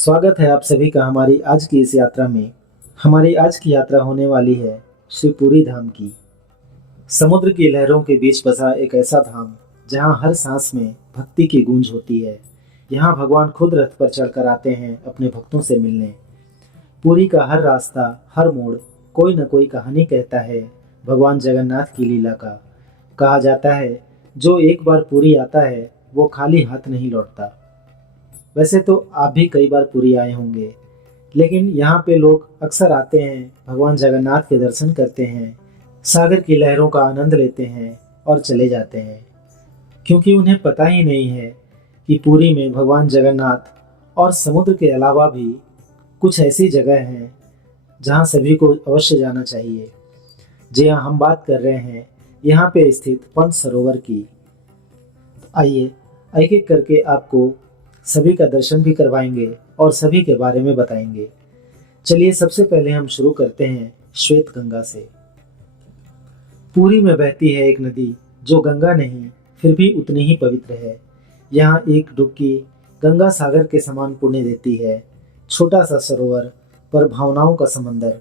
स्वागत है आप सभी का हमारी आज की इस यात्रा में। हमारी आज की यात्रा होने वाली है श्री पुरी धाम की। समुद्र की लहरों के बीच बसा एक ऐसा धाम जहां हर सांस में भक्ति की गूंज होती है। यहाँ भगवान खुद रथ पर चढ़कर आते हैं अपने भक्तों से मिलने। पुरी का हर रास्ता, हर मोड़ कोई न कोई कहानी कहता है भगवान जगन्नाथ की लीला का। कहा जाता है जो एक बार पुरी आता है वो खाली हाथ नहीं लौटता। वैसे तो आप भी कई बार पुरी आए होंगे, लेकिन यहाँ पे लोग अक्सर आते हैं, भगवान जगन्नाथ के दर्शन करते हैं, सागर की लहरों का आनंद लेते हैं और चले जाते हैं, क्योंकि उन्हें पता ही नहीं है कि पुरी में भगवान जगन्नाथ और समुद्र के अलावा भी कुछ ऐसी जगह हैं जहाँ सभी को अवश्य जाना चाहिए। जी हाँ, हम बात कर रहे हैं यहाँ पे स्थित पंच सरोवर की। आइए एक एक करके आपको सभी का दर्शन भी करवाएंगे और सभी के बारे में बताएंगे। चलिए सबसे पहले हम शुरू करते हैं श्वेत गंगा से। पुरी में बहती है एक नदी जो गंगा नहीं फिर भी उतनी ही पवित्र है। यहाँ एक डुबकी गंगा सागर के समान पुण्य देती है। छोटा सा सरोवर पर भावनाओं का समंदर।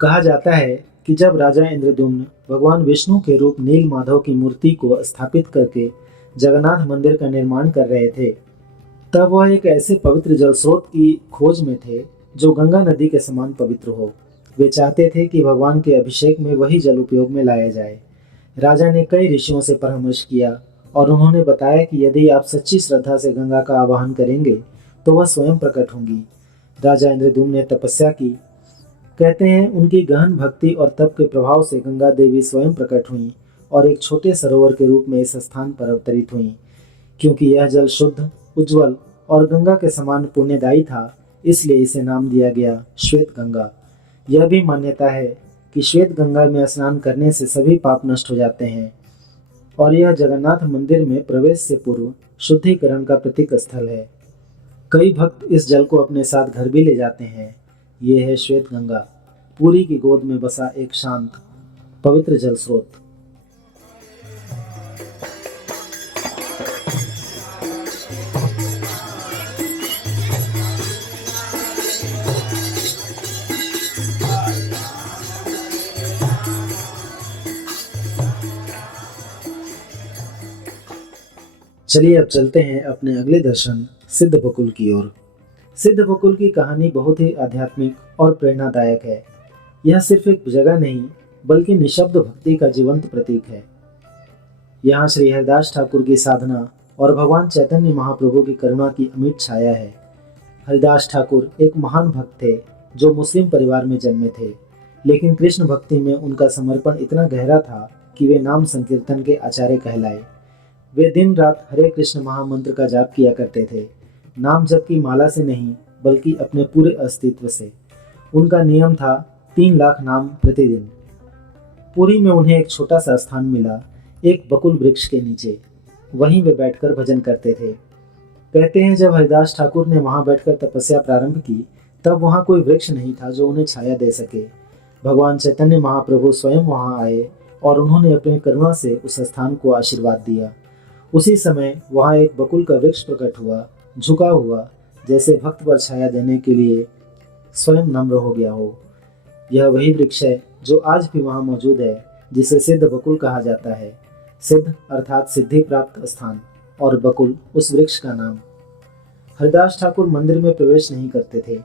कहा जाता है कि जब राजा इंद्रद्युम्न भगवान विष्णु के रूप नील माधव की मूर्ति को स्थापित करके जगन्नाथ मंदिर का निर्माण कर रहे थे, तब वह एक ऐसे पवित्र जल स्रोत की खोज में थे जो गंगा नदी के समान पवित्र हो। वे चाहते थे कि भगवान के अभिषेक में वही जल उपयोग में लाया जाए। राजा ने कई ऋषियों से परामर्श किया और उन्होंने बताया कि यदि आप सच्ची श्रद्धा से गंगा का आवाहन करेंगे तो वह स्वयं प्रकट होंगी। राजा इंद्रद्युम्न ने तपस्या की। कहते हैं उनकी गहन भक्ति और तप के प्रभाव से गंगा देवी स्वयं प्रकट हुई और एक छोटे सरोवर के रूप में इस स्थान पर अवतरित हुई। क्योंकि यह जल शुद्ध, उज्जवल और गंगा के समान पुण्यदायी था, इसलिए इसे नाम दिया गया श्वेत गंगा। यह भी मान्यता है कि श्वेत गंगा में स्नान करने से सभी पाप नष्ट हो जाते हैं और यह जगन्नाथ मंदिर में प्रवेश से पूर्व शुद्धिकरण का प्रतीक स्थल है। कई भक्त इस जल को अपने साथ घर भी ले जाते हैं। ये है श्वेत गंगा, पुरी की गोद में बसा एक शांत पवित्र जल स्रोत। चलिए अब चलते हैं अपने अगले दर्शन सिद्ध बकुल की ओर। सिद्ध बकुल की कहानी बहुत ही आध्यात्मिक और प्रेरणादायक है। यह सिर्फ एक जगह नहीं बल्कि निःशब्द भक्ति का जीवंत प्रतीक है। यहाँ श्री हरिदास ठाकुर की साधना और भगवान चैतन्य महाप्रभु की करुणा की अमिट छाया है। हरिदास ठाकुर एक महान भक्त थे जो मुस्लिम परिवार में जन्मे थे, लेकिन कृष्ण भक्ति में उनका समर्पण इतना गहरा था कि वे नाम संकीर्तन के आचार्य कहलाए। वे दिन रात हरे कृष्ण महामंत्र का जाप किया करते थे। नाम जप की माला से नहीं बल्कि अपने पूरे अस्तित्व से। उनका नियम था 3 लाख नाम प्रतिदिन। पुरी में उन्हें एक छोटा सा स्थान मिला, एक बकुल वृक्ष के नीचे। वहीं वे बैठकर भजन करते थे। कहते हैं जब हरिदास ठाकुर ने वहां बैठकर तपस्या प्रारंभ की तब वहां कोई वृक्ष नहीं था जो उन्हें छाया दे सके। भगवान चैतन्य महाप्रभु स्वयं वहां आए और उन्होंने अपनी करुणा से उस स्थान को आशीर्वाद दिया। उसी समय वहां एक बकुल का वृक्ष प्रकट हुआ, झुका हुआ, जैसे भक्त पर छाया देने के लिए स्वयं नम्र हो गया हो। यह वही वृक्ष है जो आज भी वहां मौजूद है, जिसे सिद्ध बकुल कहा जाता है। सिद्ध अर्थात सिद्धि प्राप्त स्थान और बकुल उस वृक्ष का नाम। हरिदास ठाकुर मंदिर में प्रवेश नहीं करते थे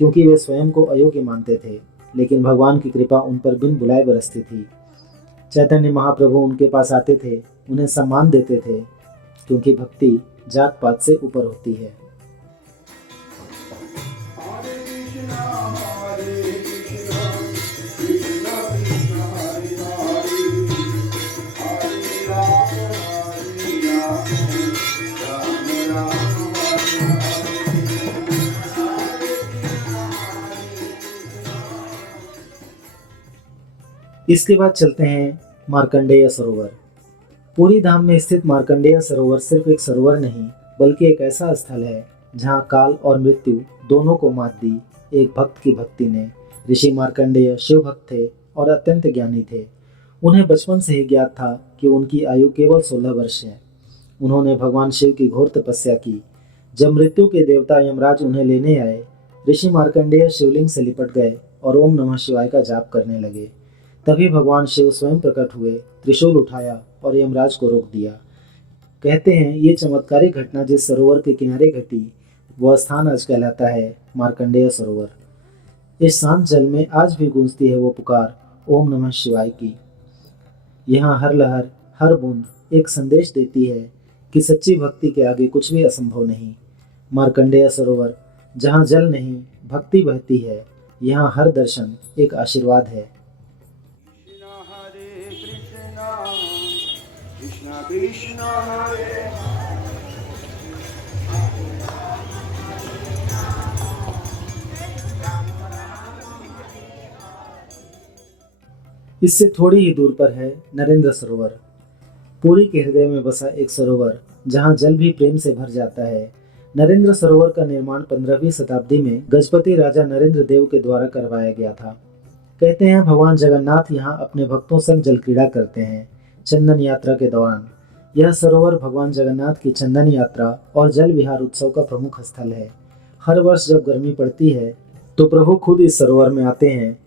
क्योंकि वे स्वयं को अयोग्य मानते थे, लेकिन भगवान की कृपा उन पर बिन बुलाए बरसती थी। चैतन्य महाप्रभु उनके पास आते थे, उन्हें सम्मान देते थे, क्योंकि भक्ति जात पात से ऊपर होती है। इसके बाद चलते हैं मार्कंडेय सरोवर। पुरी धाम में स्थित मार्कंडेय सरोवर सिर्फ एक सरोवर नहीं बल्कि एक ऐसा स्थल है जहाँ काल और मृत्यु दोनों को मात दी एक भक्त की भक्ति ने। ऋषि मार्कंडेय शिव भक्त थे और अत्यंत ज्ञानी थे। उन्हें बचपन से ही ज्ञात था कि उनकी आयु केवल 16 वर्ष है। उन्होंने भगवान शिव की घोर तपस्या की। जब मृत्यु के देवता यमराज उन्हें लेने आए, ऋषि मार्कंडेय शिवलिंग से लिपट गए और ओम नमः शिवाय का जाप करने लगे। तभी भगवान शिव स्वयं प्रकट हुए, त्रिशूल उठाया और यमराज को रोक दिया। कहते हैं ये चमत्कारिक घटना जिस सरोवर के किनारे घटी, वह स्थान आज कहलाता है मार्कंडेय सरोवर। इस शांत जल में आज भी गूंजती है वो पुकार ओम नमः शिवाय की। यहाँ हर लहर, हर बूंद एक संदेश देती है कि सच्ची भक्ति के आगे कुछ भी असंभव नहीं। मार्कंडेय सरोवर, जहाँ जल नहीं भक्ति बहती है, यहाँ हर दर्शन एक आशीर्वाद है। कृष्णा कृष्णा हरे इससे थोड़ी ही दूर पर है नरेंद्र सरोवर, पुरी के हृदय में बसा एक सरोवर जहाँ जल भी प्रेम से भर जाता है। नरेंद्र सरोवर का निर्माण 15वीं शताब्दी में गजपति राजा नरेंद्र देव के द्वारा करवाया गया था। कहते हैं भगवान जगन्नाथ यहाँ अपने भक्तों संग जल क्रीड़ा करते हैं चंदन यात्रा के दौरान। यह सरोवर भगवान जगन्नाथ की चंदन यात्रा और जल विहार उत्सव का प्रमुख स्थल है। हर वर्ष जब गर्मी पड़ती है तो प्रभु खुद इस सरोवर में आते हैं।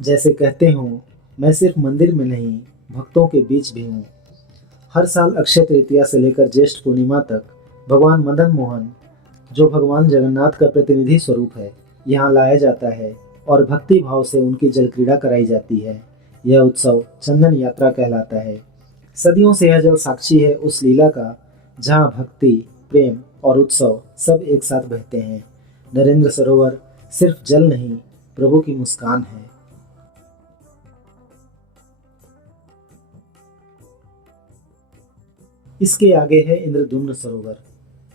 जैसे कहते हूँ, मैं सिर्फ मंदिर में नहीं, भक्तों के बीच भी हूँ। हर साल अक्षय तृतीया से लेकर ज्येष्ठ पूर्णिमा तक भगवान मदन मोहन, जो भगवान जगन्नाथ का प्रतिनिधि स्वरूप है, यहाँ लाया जाता है और भक्ति भाव से उनकी जल क्रीड़ा कराई जाती है। यह उत्सव चंदन यात्रा कहलाता है। सदियों से यह जल साक्षी है उस लीला का जहाँ भक्ति, प्रेम और उत्सव सब एक साथ बहते हैं। नरेंद्र सरोवर सिर्फ जल नहीं, प्रभु की मुस्कान है। इसके आगे है इंद्रद्युम्न सरोवर।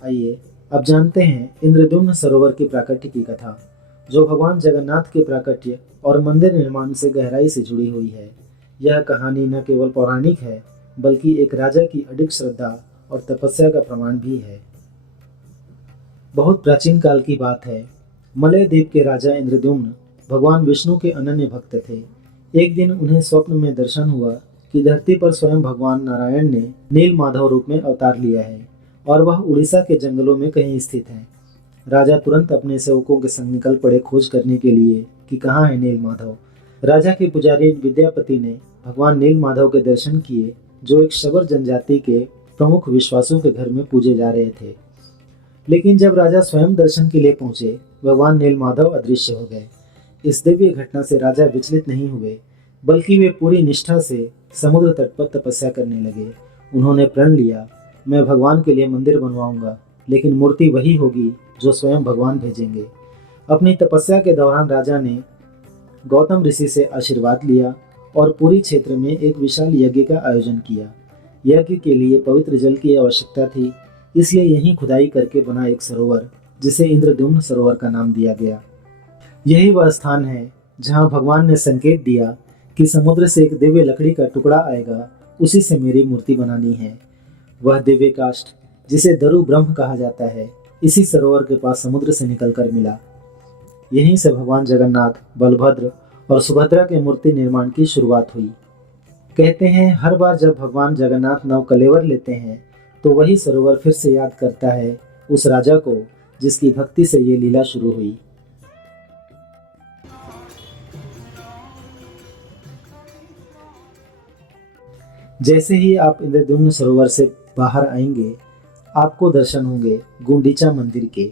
आइए अब जानते हैं इंद्रद्युम्न सरोवर की प्राकट्य की कथा, जो भगवान जगन्नाथ के प्राकट्य और मंदिर निर्माण से गहराई से जुड़ी हुई है। यह कहानी न केवल पौराणिक है, बल्कि एक राजा की अडिग श्रद्धा और तपस्या का प्रमाण भी है। बहुत प्राचीन काल की बात है। मलय द्वीप के राजा इंद्रद्युम्न भगवान विष्णु के अनन्य भक्त थे। एक दिन उन्हें स्वप्न में दर्शन हुआ कि धरती पर स्वयं भगवान नारायण ने नील माधव रूप में अवतार लिया है और वह उड़ीसा के जंगलों में कहीं स्थित है। राजा तुरंत अपने सेवकों के संग निकल पड़े खोज करने के लिए कि कहाँ है नील माधव। राजा के पुजारी विद्यापति ने भगवान नील माधव के दर्शन किए, जो एक शबर जनजाति के प्रमुख विश्वासों के घर में पूजे जा रहे थे। लेकिन जब राजा स्वयं दर्शन के लिए पहुंचे, भगवान नील माधव अदृश्य हो गए। इस दिव्य घटना से राजा विचलित नहीं हुए, बल्कि वे पूरी निष्ठा से समुद्र तट पर तपस्या करने लगे। उन्होंने प्रण लिया, मैं भगवान के लिए मंदिर बनवाऊंगा, लेकिन मूर्ति वही होगी जो स्वयं भगवान भेजेंगे। अपनी तपस्या के दौरान राजा ने गौतम ऋषि से आशीर्वाद लिया और पूरी क्षेत्र में एक विशाल यज्ञ का आयोजन किया। यज्ञ के लिए पवित्र जल की आवश्यकता थी, इसलिए यहीं खुदाई करके बना एक सरोवर, जिसे इंद्रद्युम्न सरोवर का नाम दिया गया। यही वह स्थान है जहां भगवान ने संकेत दिया कि समुद्र से एक दिव्य लकड़ी का टुकड़ा आएगा, उसी से मेरी मूर्ति बनानी है। वह दिव्य काष्ठ, जिसे दरु ब्रह्म कहा जाता है, इसी सरोवर के पास समुद्र से निकलकर मिला। यहीं से भगवान जगन्नाथ, बलभद्र और सुभद्रा के मूर्ति निर्माण की शुरुआत हुई। कहते हैं हर बार जब भगवान जगन्नाथ नव कलेवर लेते हैं तो वही सरोवर फिर से याद करता है उस राजा को जिसकी भक्ति से ये लीला शुरू हुई। जैसे ही आप इंद्रद्युम्न सरोवर से बाहर आएंगे, आपको दर्शन होंगे गुंडीचा मंदिर के।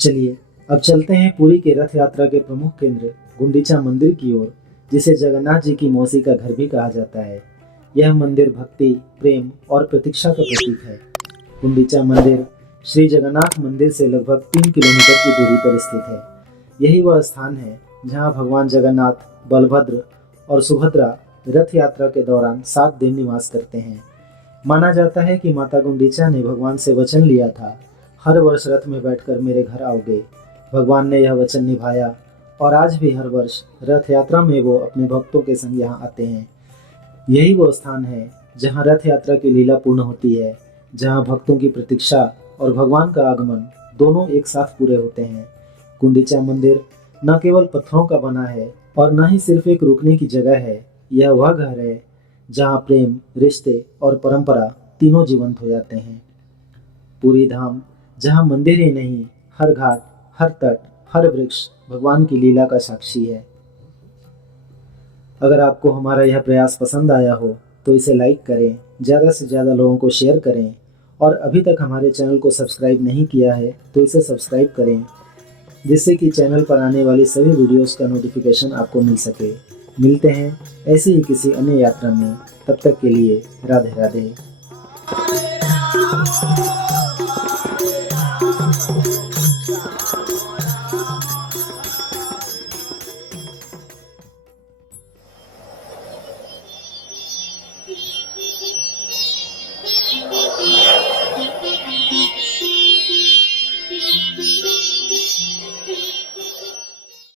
चलिए अब चलते हैं पुरी के रथ यात्रा के प्रमुख केंद्र गुंडीचा मंदिर की ओर, जिसे जगन्नाथ जी की मौसी का घर भी कहा जाता है। यह मंदिर भक्ति, प्रेम और प्रतीक्षा का प्रतीक है। गुंडीचा मंदिर श्री जगन्नाथ मंदिर से लगभग 3 किलोमीटर की दूरी पर स्थित है। यही वह स्थान है जहां भगवान जगन्नाथ, बलभद्र और सुभद्रा रथ यात्रा के दौरान 7 दिन निवास करते हैं। माना जाता है कि माता गुंडीचा ने भगवान से वचन लिया था, हर वर्ष रथ में बैठकर मेरे घर आओगे। भगवान ने यह वचन निभाया और आज भी हर वर्ष रथ यात्रा में वो अपने भक्तों के संग यहाँ आते हैं। यही वो स्थान है जहाँ रथ यात्रा की लीला पूर्ण होती है, जहाँ भक्तों की प्रतीक्षा और भगवान का आगमन दोनों एक साथ पूरे होते हैं। गुंडीचा मंदिर न केवल पत्थरों का बना है और न ही सिर्फ एक रुकने की जगह है, यह वह घर है जहाँ प्रेम, रिश्ते और परंपरा तीनों जीवंत हो जाते हैं। पुरी धाम जहाँ मंदिर ही नहीं, हर घाट, हर तट, हर वृक्ष भगवान की लीला का साक्षी है। अगर आपको हमारा यह प्रयास पसंद आया हो तो इसे लाइक करें, ज़्यादा से ज़्यादा लोगों को शेयर करें, और अभी तक हमारे चैनल को सब्सक्राइब नहीं किया है तो इसे सब्सक्राइब करें, जिससे कि चैनल पर आने वाली सभी वीडियोस का नोटिफिकेशन आपको मिल सके। मिलते हैं ऐसे ही किसी अन्य यात्रा में, तब तक के लिए राधे राधे।